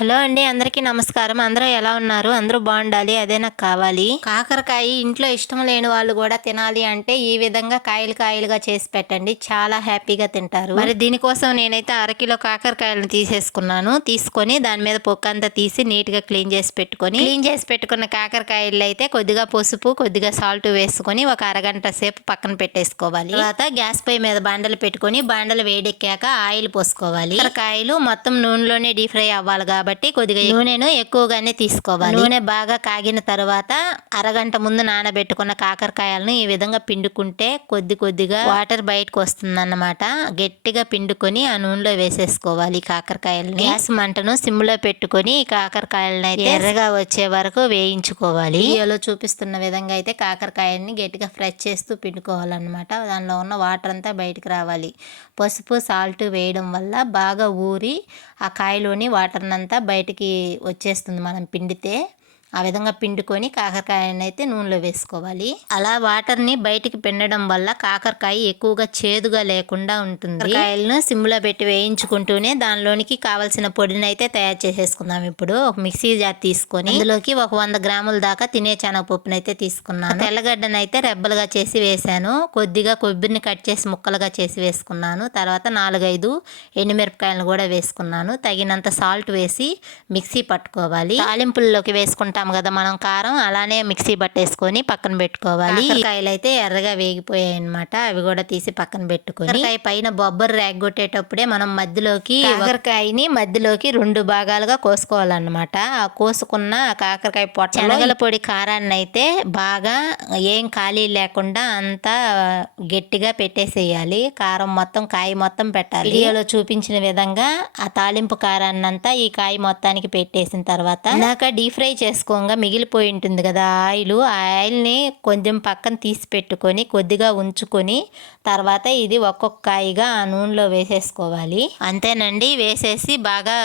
Hello అండి, అందరికీ నమస్కారం. అందరూ ఎలా ఉన్నారు? అందరూ బాగుండాలి, అదే నాకు కావాలి. కాకరకాయ ఇంట్లో ఇష్టం లేని వాళ్ళు కూడా తినాలి అంటే ఈ విధంగా కాయలు కాయలుగా చేసి పెట్టండి, చాలా హ్యాపీగా తింటారు. మరి దీనికోసం నేనైతే అరకిలో కాకరకాయలను తీసేసుకున్నాను. తీసుకొని దాని మీద పొక్కు అంతా తీసి నీట్గా క్లీన్ చేసి పెట్టుకున్న కాకరకాయలు అయితే కొద్దిగా పసుపు, కొద్దిగా సాల్ట్ వేసుకొని ఒక అరగంట సేపు పక్కన పెట్టేసుకోవాలి. తర్వాత గ్యాస్ పై మీద బండలు పెట్టుకొని బండలు వేడెక్కాక ఆయిల్ పోసుకోవాలి. కాకరకాయలు మొత్తం నూనెలోనే డీప్ ఫ్రై అవ్వాలి కాబట్టి కొద్దిగా నూనెను ఎక్కువగానే తీసుకోవాలి. నూనె బాగా కాగిన తర్వాత అరగంట ముందు నానబెట్టుకున్న కాకరకాయలను ఈ విధంగా పిండుకుంటే కొద్దిగా వాటర్ బయటకు వస్తుందన్నమాట. గట్టిగా పిండుకొని ఆ నూనెలో వేసేసుకోవాలి కాకరకాయలని. గ్యాస్ మంటను సిమ్ లో పెట్టుకొని కాకరకాయలను అయితే ఎర్రగా వచ్చే వరకు వేయించుకోవాలి. వీడియోలో చూపిస్తున్న విధంగా అయితే కాకరకాయలని గట్టిగా ఫ్రై చేస్తూ పిండుకోవాలన్నమాట. దానిలో ఉన్న వాటర్ అంతా బయటకు రావాలి. పసుపు సాల్ట్ వేయడం వల్ల బాగా ఊరి ఆ కాయలోని వాటర్ అంతా బయటికి వచ్చేస్తుంది మనం పిండితే. ఆ విధంగా పిండుకొని కాకరకాయని అయితే నూనెలో వేసుకోవాలి. అలా వాటర్ని బయటికి పిండడం వల్ల కాకరకాయ ఎక్కువగా చేదుగా లేకుండా ఉంటుంది. కాయలను సిమ్లో పెట్టి వేయించుకుంటూనే దానిలోనికి కావలసిన పొడిని అయితే తయారు చేసేసుకుందాం. ఇప్పుడు ఒక మిక్సీ జార్ తీసుకొని అందులోకి ఒక 100 గ్రాముల దాకా తినే శనగపప్పును అయితే తీసుకున్నాను. తెల్లగడ్డను అయితే రెబ్బలుగా చేసి వేసాను. కొద్దిగా కొబ్బరిని కట్ చేసి ముక్కలుగా చేసి వేసుకున్నాను. తర్వాత 4-5 ఎండుమిరపకాయలను కూడా వేసుకున్నాను. తగినంత సాల్ట్ వేసి మిక్సీ పట్టుకోవాలి. తాలింపుల్లోకి వేసుకుంటాం కదా మనం కారం, అలానే మిక్సీ పట్టేసుకొని పక్కన పెట్టుకోవాలి. కాకరకాయలు అయితే ఎర్రగా వేగిపోయాయి అనమాట. అవి కూడా తీసి పక్కన పెట్టుకొని కాకరకాయ పైన బొబ్బరు రేగొట్టేటప్పుడే మనం కాకరకాయని మధ్యలోకి 2 భాగాలుగా కోసుకోవాలన్నమాట. ఆ కోసుకున్న కాకరకాయ పొట్ట శనగల పొడి కారాన్ని అయితే బాగా ఏం ఖాళీ లేకుండా అంతా గట్టిగా పెట్టేసేయాలి. కారం మొత్తం కాయ మొత్తం పెట్టాలి. వీడియోలో చూపించిన విధంగా ఆ తాలింపు కారాన్ని అంతా ఈ కాయ మొత్తానికి పెట్టేసిన తర్వాత ఇందాక డీప్ ఫ్రై చేసుకోగా మిగిలిపోయి ఉంటుంది కదా ఆయిల్. ఆ ఆయిల్ని కొంచెం పక్కన తీసి పెట్టుకొని కొద్దిగా ఉంచుకొని తర్వాత ఇది ఒక్కొక్క కాయగా ఆ నూనెలో వేసేసుకోవాలి. అంతేనండి. వేసేసి బాగా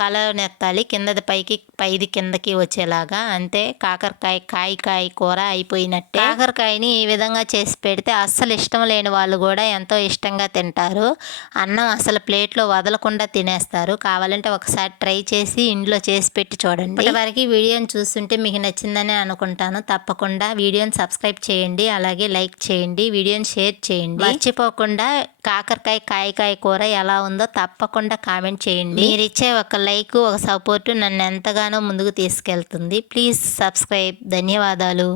కలవనెత్తాలి, కిందది పైకి పైది కిందకి వచ్చేలాగా. అంతే, కాకరకాయ కూర అయిపోయినట్టే. కాకరకాయని ఈ విధంగా చేసి పెడితే అస్సలు ఇష్టం లేని వాళ్ళు కూడా ఎంతో ఇష్టంగా తింటారు. అన్నం అసలు ప్లేట్లో వదలకుండా తినేస్తారు. కావాలంటే ఒకసారి ట్రై చేసి ఇంట్లో చేసి పెట్టి చూడండి. ఇప్పటివరకు వీడియోని చూస్తుంటే మీకు నచ్చిందని అనుకుంటాను. తప్పకుండా వీడియోని సబ్స్క్రైబ్ చేయండి, అలాగే లైక్ చేయండి, వీడియోని షేర్ చేయండి. మర్చిపోకుండా కాకరకాయ కూర ఎలా ఉందో తప్పకుండా కామెంట్ చేయండి. మీరు ఇచ్చే ఒక లైక్, ఒక సపోర్ట్ నన్ను ఎంతగానో ముందుకు తీసుకెళ్తుంది. Please subscribe. ధన్యవాదాలు.